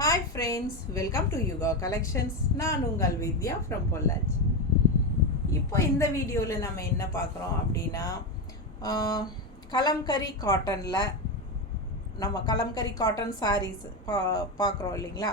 Hi friends, welcome to Yuga collections. நான் உங்கள் வித்யா from Pollachi. இப்போ இந்த வீடியோவில் நம்ம என்ன பார்க்குறோம் அப்படின்னா, கலம்கரி காட்டனில் நம்ம கலம்கரி காட்டன் சாரீஸ் பார்க்குறோம் இல்லைங்களா.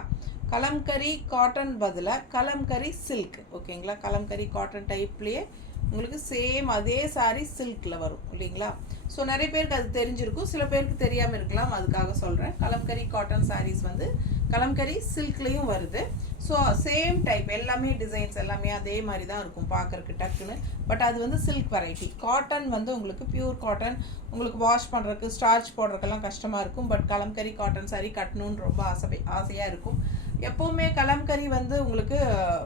கலம்கரி காட்டன் பதிலாக கலம்கரி சில்க், ஓகேங்களா. கலம்கரி காட்டன் டைப்லேயே உங்களுக்கு சேம் அதே சாரீ சில்கில் வரும் இல்லைங்களா. ஸோ நிறைய பேருக்கு அது தெரிஞ்சிருக்கும், சில பேருக்கு தெரியாமல் இருக்கலாம். அதுக்காக சொல்கிறேன். கலம்கரி காட்டன் சாரீஸ் வந்து கலம்கரி சில்க்லேயும் வருது. ஸோ சேம் டைப், எல்லாமே டிசைன்ஸ் எல்லாமே அதே மாதிரி தான் இருக்கும் பார்க்குறக்கு டக்குன்னு. பட் அது வந்து சில்க் வெரைட்டி. காட்டன் வந்து உங்களுக்கு பியூர் காட்டன், உங்களுக்கு வாஷ் பண்ணுறதுக்கு ஸ்டார்ச் போடுறதுக்கெல்லாம் கஷ்டமாக இருக்கும். பட் கலம்கரி காட்டன் சாரீ கட்டணுன்னு ரொம்ப ஆசையாக இருக்கும். எப்போவுமே கலம்கரி வந்து உங்களுக்கு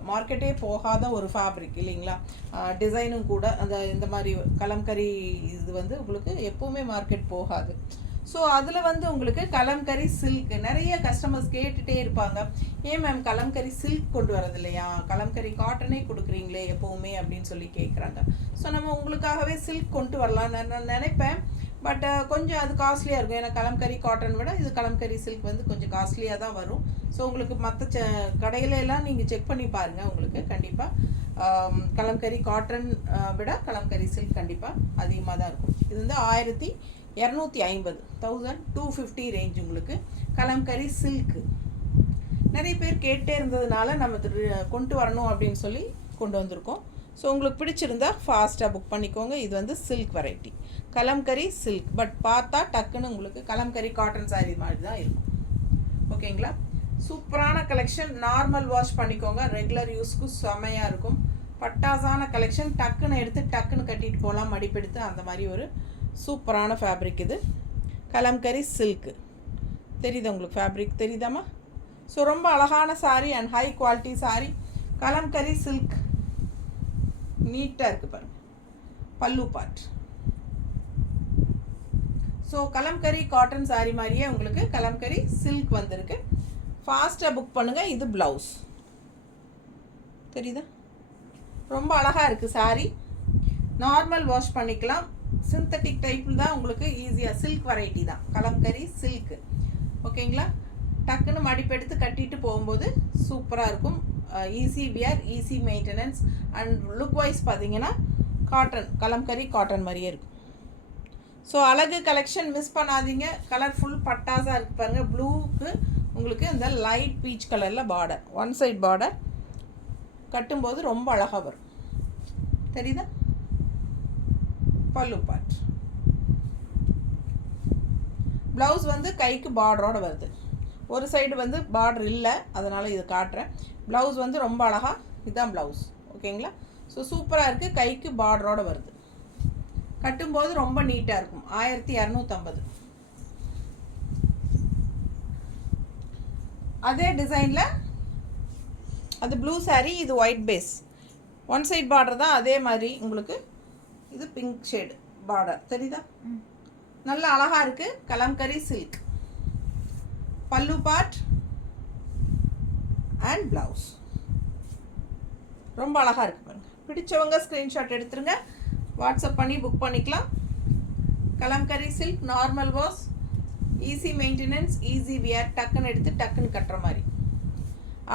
மார்க்கெட்டே போகாத ஒரு ஃபேப்ரிக் இல்லைங்களா. டிசைனும் கூட அந்த இந்த மாதிரி கலம்கரி இது வந்து உங்களுக்கு எப்போவுமே மார்க்கெட் போகாது. ஸோ அதில் வந்து உங்களுக்கு கலம்கரி சில்க் நிறைய கஸ்டமர்ஸ் கேட்டுகிட்டே இருப்பாங்க, ஏன் மேம் கலம்கரி சில்க் கொண்டு வரது இல்லையா, கலம்கரி காட்டனே கொடுக்குறீங்களே எப்போவுமே அப்படின்னு சொல்லி கேட்குறாங்க. ஸோ நம்ம உங்களுக்காகவே சில்க் கொண்டு வரலான்னு நான் நினைப்பேன். பட் கொஞ்சம் அது காஸ்ட்லியாக இருக்கும். ஏன்னா கலம்கரி காட்டன் விட இது கலம்கரி சில்க் வந்து கொஞ்சம் காஸ்ட்லியாக தான் வரும். ஸோ உங்களுக்கு மற்ற கடையிலெல்லாம் நீங்கள் செக் பண்ணி பாருங்கள், உங்களுக்கு கண்டிப்பாக கலம்கரி காட்டன் விட கலம்கரி சில்க் கண்டிப்பாக அதிகமாக தான் இருக்கும். இது வந்து 1250 1250 ரேஞ்ச் உங்களுக்கு கலம்கரி சில்க்கு. நிறைய பேர் கேட்டே இருந்ததுனால நம்ம கொண்டு வரணும் அப்படின்னு சொல்லி கொண்டு வந்திருக்கோம். ஸோ உங்களுக்கு பிடிச்சிருந்தா ஃபாஸ்ட்டாக புக் பண்ணிக்கோங்க. இது வந்து silk variety, kalamkari silk. But பார்த்தா டக்குன்னு உங்களுக்கு கலம்கரி காட்டன் சாரீ மாதிரி தான் இருக்கும், ஓகேங்களா. சூப்பரான கலெக்ஷன். நார்மல் வாஷ் பண்ணிக்கோங்க, ரெகுலர் யூஸ்க்கு செமையாக இருக்கும். பட்டாசான கலெக்ஷன். டக்குன்னு எடுத்து டக்குன்னு கட்டிட்டு போகலாம், மடிப்பெடுத்து. அந்த மாதிரி ஒரு சூப்பரான ஃபேப்ரிக் இது கலம்கரி சில்க்கு. தெரியுதா உங்களுக்கு ஃபேப்ரிக், தெரியுதாம்மா? ஸோ ரொம்ப அழகான sari and high quality sari. Kalamkari silk நீட்டாக இருக்குது பாருங்கள். பல்லு part. So kalamkari cotton sari மாதிரியே உங்களுக்கு கலம்கரி சில்க் வந்திருக்கு. ஃபாஸ்ட்டாக புக் பண்ணுங்கள். இது ப்ளவுஸ், தெரியுதா? ரொம்ப அழகாக இருக்குது சாரீ. நார்மல் வாஷ் பண்ணிக்கலாம். சிந்தட்டிக் டைப்பில் தான் உங்களுக்கு ஈஸியாக. சில்க் வெரைட்டி தான் கலம்கரி சில்க்கு, ஓகேங்களா. டக்குன்னு மடிப்பெடுத்து கட்டிட்டு போகும்போது சூப்பராக இருக்கும். Easy wear, easy maintenance and look wise பார்த்தீங்கன்னா காட்டன், கலம்கரி காட்டன் மாதிரியே இருக்கும். ஸோ அழகு கலெக்ஷன் மிஸ் பண்ணாதீங்க. கலர்ஃபுல் பட்டாஸாக இருக்குது பாருங்கள். ப்ளூக்கு உங்களுக்கு இந்த லைட் பீச் கலரில் பார்டர், ஒன் சைட் பார்டர் கட்டும்போது ரொம்ப அழகாக வரும், தெரியுதா? பல்லு பார்ட். ப்ளவுஸ் வந்து கைக்கு பார்டரோடு வருது. ஒரு சைடு வந்து பார்டர் இல்லை, அதனால் இது காட்டுறேன். ப்ளவுஸ் வந்து ரொம்ப அழகாக, இதுதான் ப்ளவுஸ், ஓகேங்களா. ஸோ சூப்பராக இருக்குது. கைக்கு பார்டரோடு வருது. கட்டும்போது ரொம்ப நீட்டாக இருக்கும். 1250. அதே டிசைனில் அது ப்ளூ சாரீ, இது white base, one side border தான். அதே மாதிரி உங்களுக்கு இது பிங்க் ஷேடு பார்டர், தெரியுதா? நல்லா அழகாக இருக்குது. கலம்கரி சில்க். பல்லு பார்ட் அண்ட் ப்ளவுஸ் ரொம்ப அழகாக இருக்குது பாருங்கள். பிடிச்சவங்க ஸ்க்ரீன்ஷாட் எடுத்துருங்க, வாட்ஸ்அப் பண்ணி புக் பண்ணிக்கலாம். Kalamkari silk, normal wash, easy maintenance, easy wear. டக்குன்னு எடுத்து டக்குன்னு கட்டுற மாதிரி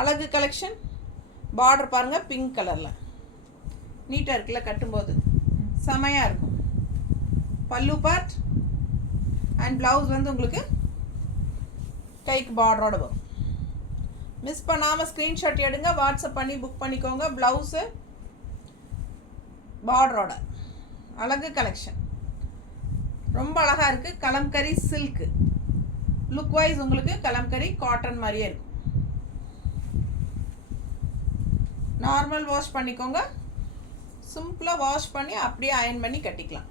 அழகு கலெக்ஷன். பார்டர் பாருங்கள், பிங்க் கலரில் நீட்டாக இருக்குல்ல, கட்டும்போது செமையாக இருக்கும். பல்லு பார்ட் அண்ட் ப்ளவுஸ் வந்து உங்களுக்கு கைக்கு பார்டரோடு வரும். மிஸ் பண்ணாமல் ஸ்க்ரீன்ஷாட் எடுங்க, வாட்ஸ்அப் பண்ணி புக் பண்ணிக்கோங்க. ப்ளவுஸு பார்டரோட அழகு கலெக்ஷன் ரொம்ப அழகாக இருக்குது. கலம்கரி சில்க்கு. லுக் வைஸ் உங்களுக்கு கலம்கரி காட்டன் மாதிரியே இருக்கும். நார்மல் வாஷ் பண்ணிக்கோங்க. சிம்பிளாக வாஷ் பண்ணி அப்படியே அயன் பண்ணி கட்டிக்கலாம்.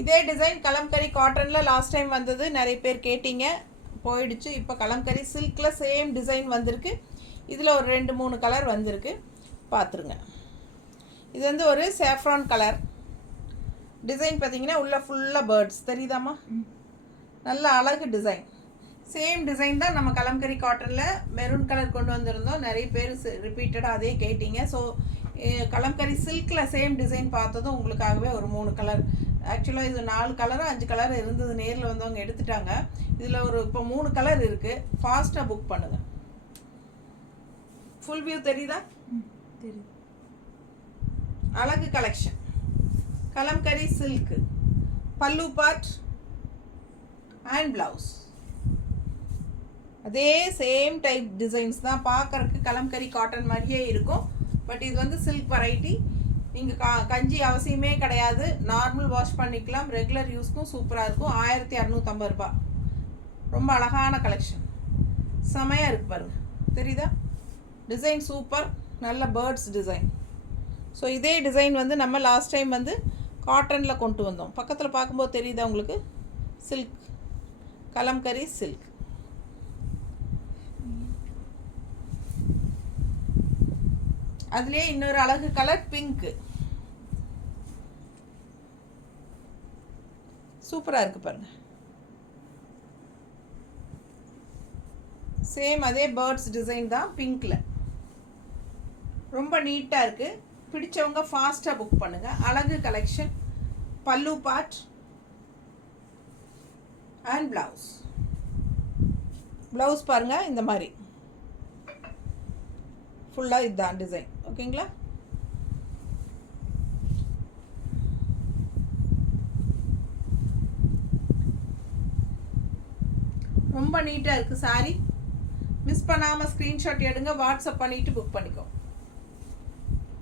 இதே டிசைன் கலம்கரி காட்டனில் லாஸ்ட் டைம் வந்தது, நிறைய பேர் கேட்டிங்க, போயிடுச்சு. இப்போ கலம்கரி சில்கில் சேம் டிசைன் வந்திருக்கு. இதில் ஒரு 2-3 கலர் வந்திருக்கு, பார்த்துருங்க. இது வந்து ஒரு சேஃப்ரான் கலர் டிசைன். பார்த்தீங்கன்னா உள்ள ஃபுல்லாக பேர்ட்ஸ், தெரியுதாம்மா? நல்ல அழகு டிசைன். சேம் டிசைன் தான் நம்ம கலம்கரி காட்டனில் மெரூன் கலர் கொண்டு வந்திருந்தோம். நிறைய பேர் ரிப்பீட்டடாக அதே கேட்டிங்க. ஸோ கலம்கரி சில்கில் சேம் டிசைன் பார்த்ததும் உங்களுக்காகவே ஒரு 3 கலர், ஆக்சுவலாக இது 4 கலரோ 5 கலர் இருந்தது, நேரில் வந்தவங்க எடுத்துட்டாங்க. இதில் ஒரு இப்போ 3 கலர் இருக்குது. ஃபாஸ்ட்டாக புக் பண்ணுங்கள். ஃபுல் வியூ தெரியுதா? தெரியுது. அழகு கலெக்ஷன், கலம்கரி சில்க், பல்லு பார்ட் அண்ட் ப்ளவுஸ். அதே சேம் டைப் டிசைன்ஸ் தான், பார்க்குறக்கு கலம்கரி காட்டன் மாதிரியே இருக்கும். பட் இது வந்து சில்க் வெரைட்டி. நீங்கள் கஞ்சி அவசியமே கிடையாது, நார்மல் வாஷ் பண்ணிக்கலாம், ரெகுலர் யூஸ்க்கும் சூப்பராக இருக்கும். 1650 ரூபா. ரொம்ப அழகான கலெக்ஷன், செமையாக இருக்கு பாருங்கள், தெரியுதா? டிசைன் சூப்பர், நல்ல பேர்ட்ஸ் டிசைன். ஸோ இதே டிசைன் வந்து நம்ம லாஸ்ட் டைம் வந்து காட்டனில் கொண்டு வந்தோம். பக்கத்தில் பார்க்கும்போது தெரியுதா உங்களுக்கு? Silk, kalamkari silk. அதுலேயே இன்னொரு அழகு கலர் பிங்க்கு, சூப்பராக இருக்குது பாருங்கள். சேம் அதே பேர்ட்ஸ் டிசைன் தான், பிங்க்கில் ரொம்ப நீட்டாக இருக்குது. பிடிச்சவங்க ஃபாஸ்ட்டாக புக் பண்ணுங்கள். அழகு கலெக்ஷன், பல்லு பார்ட் அண்ட் ப்ளவுஸ். ப்ளவுஸ் பாருங்கள், இந்த மாதிரி ஃபுல்லாக இதுதான் டிசைன். ஓகேங்களா? ரொம்ப நீட்டாக இருக்குது சாரி. மிஸ் பண்ணாமல் ஸ்க்ரீன்ஷாட் எடுங்க, வாட்ஸ்அப் பண்ணிவிட்டு புக் பண்ணிக்கோ.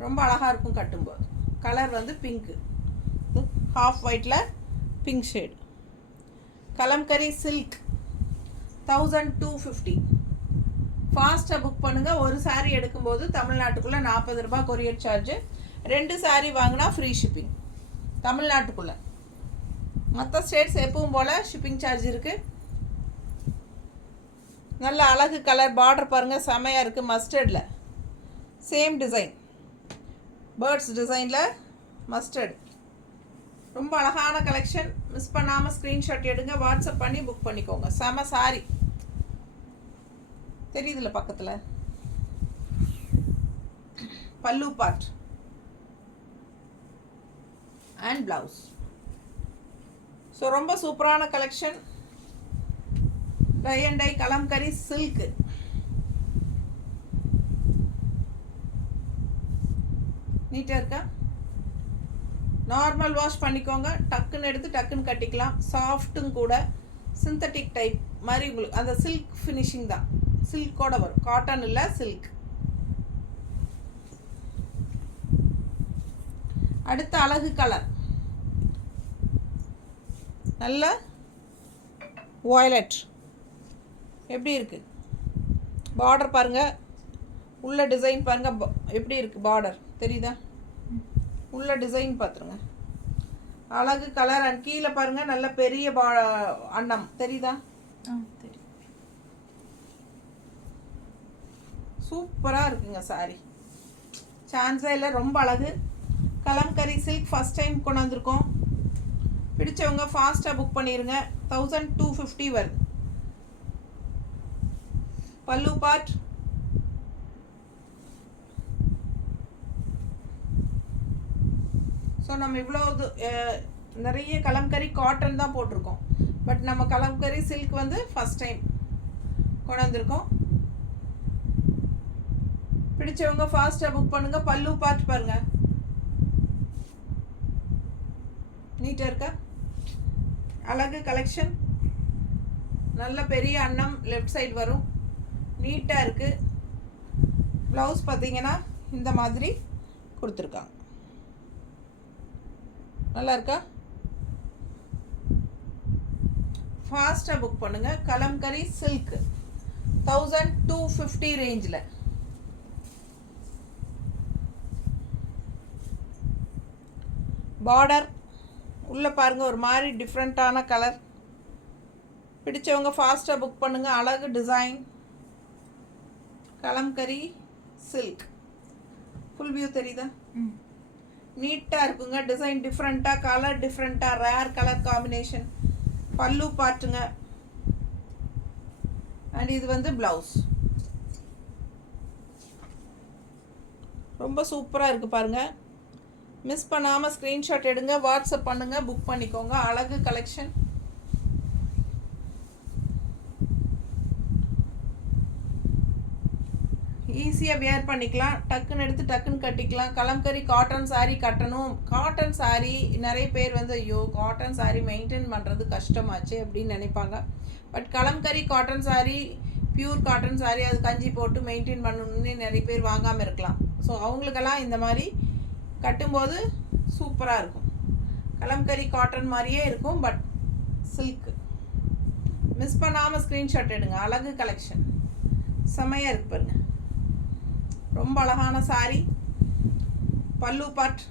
ரொம்ப அழகாக இருக்கும் கட்டும்போது. கலர் வந்து பிங்க்கு, ஹாஃப் ஒயிட்டில் பிங்க் ஷேடு. கலம்கரி சில்க் 1250. ஃபாஸ்ட்டாக புக் பண்ணுங்கள். ஒரு சாரீ எடுக்கும்போது தமிழ்நாட்டுக்குள்ளே 40 ரூபா கொரியர் சார்ஜு. 2 சாரீ வாங்கினா ஃப்ரீ ஷிப்பிங் தமிழ்நாட்டுக்குள்ளே. மற்ற ஸ்டேட்ஸ் எப்பவும் போல் ஷிப்பிங் சார்ஜ் இருக்குது. நல்ல அழகு கலர், பார்டர் பாருங்கள், செமையாக இருக்குது. மஸ்டர்டில் சேம் டிசைன், பேர்ட்ஸ் டிசைனில் மஸ்டர்ட். ரொம்ப அழகான கலெக்ஷன். மிஸ் பண்ணாமல் ஸ்க்ரீன்ஷாட் எடுங்க, வாட்ஸ்அப் பண்ணி புக் பண்ணிக்கோங்க. செம சாரி, தெரியுதுல பக்கத்தில்? பல்லு பார்ட் அண்ட் ப்ளவுஸ். ஸோ ரொம்ப சூப்பரான collection. Tie and dye Kalamkari silk. நீட்டாக இருக்கா? நார்மல் வாஷ் பண்ணிக்கோங்க, டக்குன்னு எடுத்து டக்குன்னு கட்டிக்கலாம். சாஃப்ட்டும் கூட, சிந்தட்டிக் டைப் மாதிரி உங்களுக்கு அந்த சில்க் ஃபினிஷிங் தான், சில்கோட வரும், காட்டன் இல்லை, சில்க். அடுத்த அழகு கலர் நல்ல வயலட். எப்படி இருக்குது பார்டர் பாருங்கள், உள்ள டிசைன் பாருங்கள் எப்படி இருக்குது பார்டர், தெரியுதா? உள்ள டிசைன் பார்த்துருங்க, அழகு கலர். அண்ட் கீழே பாருங்கள் நல்ல பெரிய அன்னம், தெரியுதா? சூப்பராக இருக்குங்க சாரி, சான்ஸே இல்லை, ரொம்ப அழகு. கலம்கரி சில்க் ஃபஸ்ட் டைம் கொண்டு வந்திருக்கோம். பிடிச்சவங்க ஃபாஸ்ட்டாக புக் பண்ணிடுங்க. 1250 வருது. பல்லு பார்ட் ஸோ நம்ம இவ்வளோ நிறைய கலம்கரி காட்டன் தான் போட்டிருக்கோம். பட் நம்ம கலம்கரி சில்க் வந்து ஃபஸ்ட் டைம் கொண்டு வந்திருக்கோம். பிடிச்சவங்க ஃபாஸ்ட்டாக புக் பண்ணுங்கள். பல்லு பார்ட் பாருங்கள், நீட்டாக இருக்கா? அழகு கலெக்ஷன், நல்ல பெரிய அன்னம் லெஃப்ட் சைடு வரும், நீட்டாக இருக்குது. ப்ளவுஸ் பார்த்தீங்கன்னா இந்த மாதிரி கொடுத்துருக்காங்க, நல்லா இருக்கா? ஃபாஸ்ட்டாக புக் பண்ணுங்கள். கலம்கரி சில்க் 1250 ரேஞ்சில். பார்டர் உள்ளே பாருங்கள் ஒரு மாதிரி டிஃப்ரெண்ட்டான கலர். பிடிச்சவங்க ஃபாஸ்ட்டாக புக் பண்ணுங்கள். அழகு design, kalamkari silk. Full view தெரியுதா? நீட்டாக இருக்குங்க. டிசைன் டிஃப்ரெண்ட்டாக, கலர் டிஃப்ரெண்ட்டாக, ரேர் கலர் காம்பினேஷன். பல்லு பார்ட்டுங்க. அண்ட் இது வந்து ப்ளவுஸ். ரொம்ப சூப்பராக இருக்குது பாருங்கள். மிஸ் பண்ணாமல் ஸ்க்ரீன்ஷாட் எடுங்க, வாட்ஸ்அப் பண்ணுங்கள், புக் பண்ணிக்கோங்க. அழகு கலெக்ஷன். ஈஸியாக வேர் பண்ணிக்கலாம், டக்குன்னு எடுத்து டக்குன்னு கட்டிக்கலாம். கலம்கரி காட்டன் சாரீ கட்டணும். காட்டன் சாரீ நிறைய பேர் வந்து ஐயோ காட்டன் சாரீ மெயின்டைன் பண்ணுறது கஷ்டமாச்சு அப்படின்னு நினைப்பாங்க. But kalamkari cotton sari, pure cotton sari, அது கஞ்சி போட்டு மெயின்டைன் பண்ணணும்னு நிறைய பேர் வாங்காமல் இருக்கலாம். ஸோ அவங்களுக்கெல்லாம் இந்த மாதிரி கட்டும்போது சூப்பராக இருக்கும். கலம்கரி காட்டன் மாதிரியே இருக்கும், பட் சில்க்கு. மிஸ் பண்ணாமல் ஸ்க்ரீன்ஷாட் எடுங்க. அழகு கலெக்ஷன் செம்மையாக இருக்கு பாருங்க. ரொம்ப அழகான சாரீ. பல்லு பார்ட்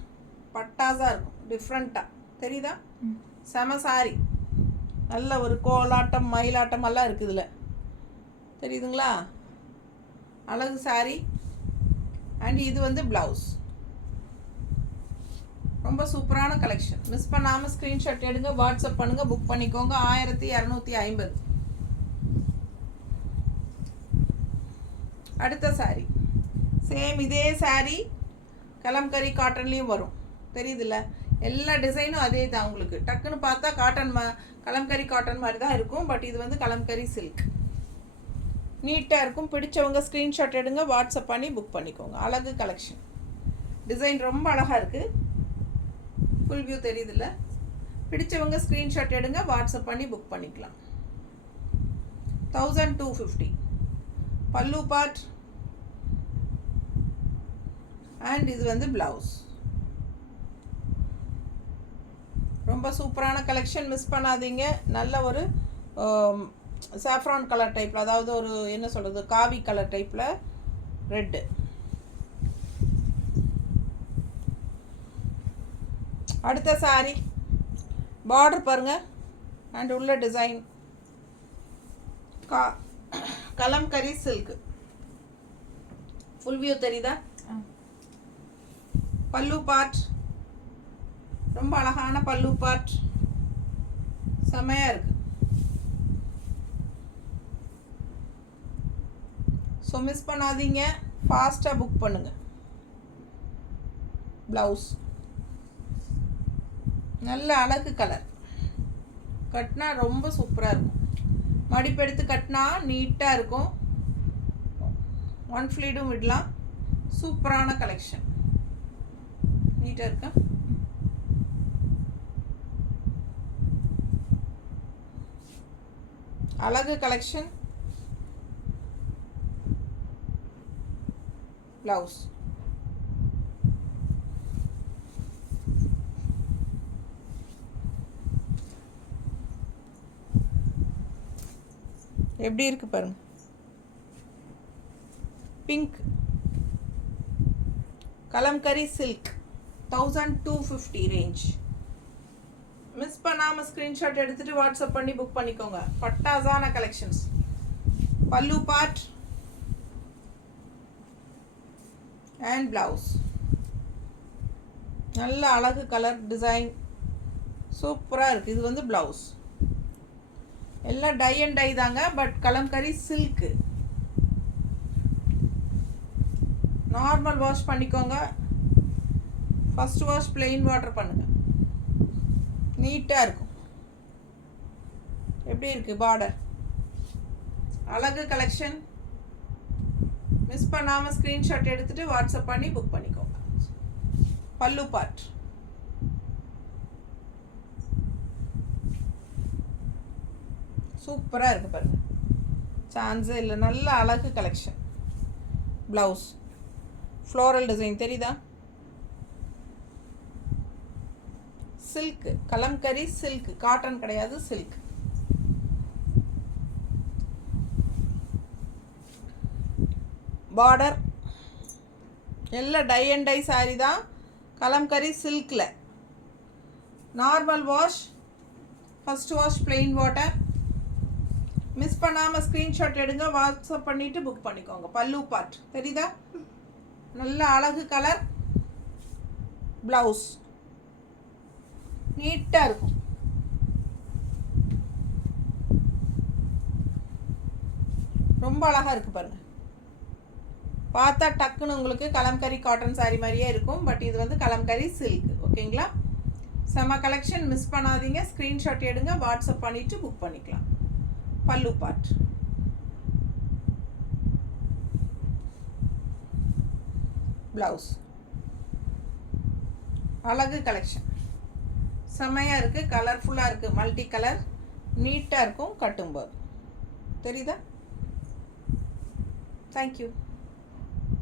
பட்டாஸாக இருக்கும், டிஃப்ரெண்ட்டாக தெரியுதா? செம சாரீ. நல்ல ஒரு கோலாட்டம் மயிலாட்டம் எல்லாம் இருக்குது இதில், தெரியுதுங்களா? அழகு சாரீ. அண்ட் இது வந்து ப்ளவுஸ். ரொம்ப சூப்பரான கலெக்ஷன். மிஸ் பண்ணாமல் ஸ்க்ரீன்ஷாட் எடுங்க, வாட்ஸ்அப் பண்ணுங்கள், புக் பண்ணிக்கோங்க. 1250. அடுத்த சாரீ சேம் இதே சாரீ கலம்கரி காட்டன்லேயும் வரும், தெரியுதுல்ல? எல்லா டிசைனும் அதே தான். உங்களுக்கு டக்குன்னு பார்த்தா காட்டன் கலம்கரி காட்டன் மாதிரி தான் இருக்கும், பட் இது வந்து கலம்கரி சில்க். நீட்டாக இருக்கும். பிடிச்சவங்க ஸ்க்ரீன்ஷாட் எடுங்க, வாட்ஸ்அப் பண்ணி புக் பண்ணிக்கோங்க. அழகு கலெக்ஷன். டிசைன் ரொம்ப அழகாக இருக்குது. ஃபுல் வியூ தெரியுதுல்ல? பிடிச்சவங்க ஸ்க்ரீன்ஷாட் எடுங்க, வாட்ஸ்அப் பண்ணி புக் பண்ணிக்கலாம். 1250. பல்லு பார்ட் அண்ட் இது வந்து ப்ளவுஸ். ரொம்ப சூப்பரான கலெக்ஷன். மிஸ் பண்ணாதீங்க. நல்ல ஒரு சாஃப்ரான் கலர் டைப்பில், அதாவது ஒரு என்ன சொல்கிறது, காவி கலர் டைப்பில் ரெட்டு. அடுத்த சாரீ பார்டர் பாருங்கள், அண்ட் உள்ள design kalamkari silk. Full view தெரியுதா? பல்லு பார்ட் ரொம்ப அழகான பல்லு பார்ட், செமையாக இருக்குது. ஸோ மிஸ் பண்ணாதீங்க, ஃபாஸ்ட்டாக புக் பண்ணுங்கள். ப்ளவுஸ் நல்ல அழகு கலர். கட்டினா ரொம்ப சூப்பராக இருக்கும். மடிப்பெடுத்து கட்டினா நீட்டாக இருக்கும். ஒன் ஃப்ளீடும் விடலாம். சூப்பரான கலெக்ஷன். நீட்டாக இருக்கா? அழகு கலெக்ஷன். ப்ளவுஸ் எப்படி இருக்கு பாருங்க. Pink kalamkari silk 1250 range. Miss பண்ணாமல் ஸ்க்ரீன்ஷாட் எடுத்துகிட்டு வாட்ஸ்அப் பண்ணி புக் பண்ணிக்கோங்க. பட்டாசான கலெக்ஷன்ஸ். பல்லு பார்ட் அண்ட் ப்ளவுஸ். நல்ல அழகு கலர் டிசைன், சூப்பராக இருக்குது. இது வந்து ப்ளவுஸ். எல்லாம் டை அண்ட் டை தாங்க, but kalamkari silk. Normal wash பண்ணிக்கோங்க. ஃபஸ்ட் வாஷ் பிளெயின் வாட்டர் பண்ணுங்கள். நீட்டாக இருக்கும். எப்படி இருக்குது பார்டர்? அழகு கலெக்ஷன். மிஸ் பண்ணாமல் ஸ்க்ரீன்ஷாட் எடுத்துகிட்டு வாட்ஸ்அப் பண்ணி புக் பண்ணிக்கோங்க. பல்லு பார்ட் சூப்பராக இருக்குது பாருங்க, சான்ஸே இல்லை. நல்ல அழகு கலெக்ஷன். ப்ளவுஸ் ஃப்ளோரல் டிசைன் தெரியுதா? சில்க்கு, கலம்கரி சில்க், காட்டன் கிடையாது, சில்க். பார்டர் எல்லாம் டை அண்ட் டை சாரி தான். கலம்கரி சில்கில் normal wash, first wash plain water. Miss பண்ணாமல் ஸ்க்ரீன்ஷாட் எடுங்க, வாட்ஸ்அப் பண்ணிவிட்டு புக் பண்ணிக்கோங்க. பல்லு பார்ட் தெரியுதா? நல்ல அழகு கலர். ப்ளவுஸ் நீட்டாக இருக்கும். ரொம்ப அழகாக இருக்குது பாருங்கள். பார்த்தா டக்குன்னு உங்களுக்கு கலம்கரி காட்டன் சாரீ மாதிரியே இருக்கும், பட் இது வந்து கலம்கரி சில்க். ஓகேங்களா? செம கலெக்ஷன். மிஸ் பண்ணாதீங்க. ஸ்க்ரீன்ஷாட் எடுங்க, வாட்ஸ்அப் பண்ணிவிட்டு புக் பண்ணிக்கலாம். பல்லு பார்ட் ப்ளவுஸ். அழகு கலெக்ஷன், செம்மையாக இருக்குது, கலர்ஃபுல்லாக இருக்குது, மல்டி கலர், நீட்டாக இருக்கும் கட்டும்போது. தெரியுதா? தேங்க்யூ.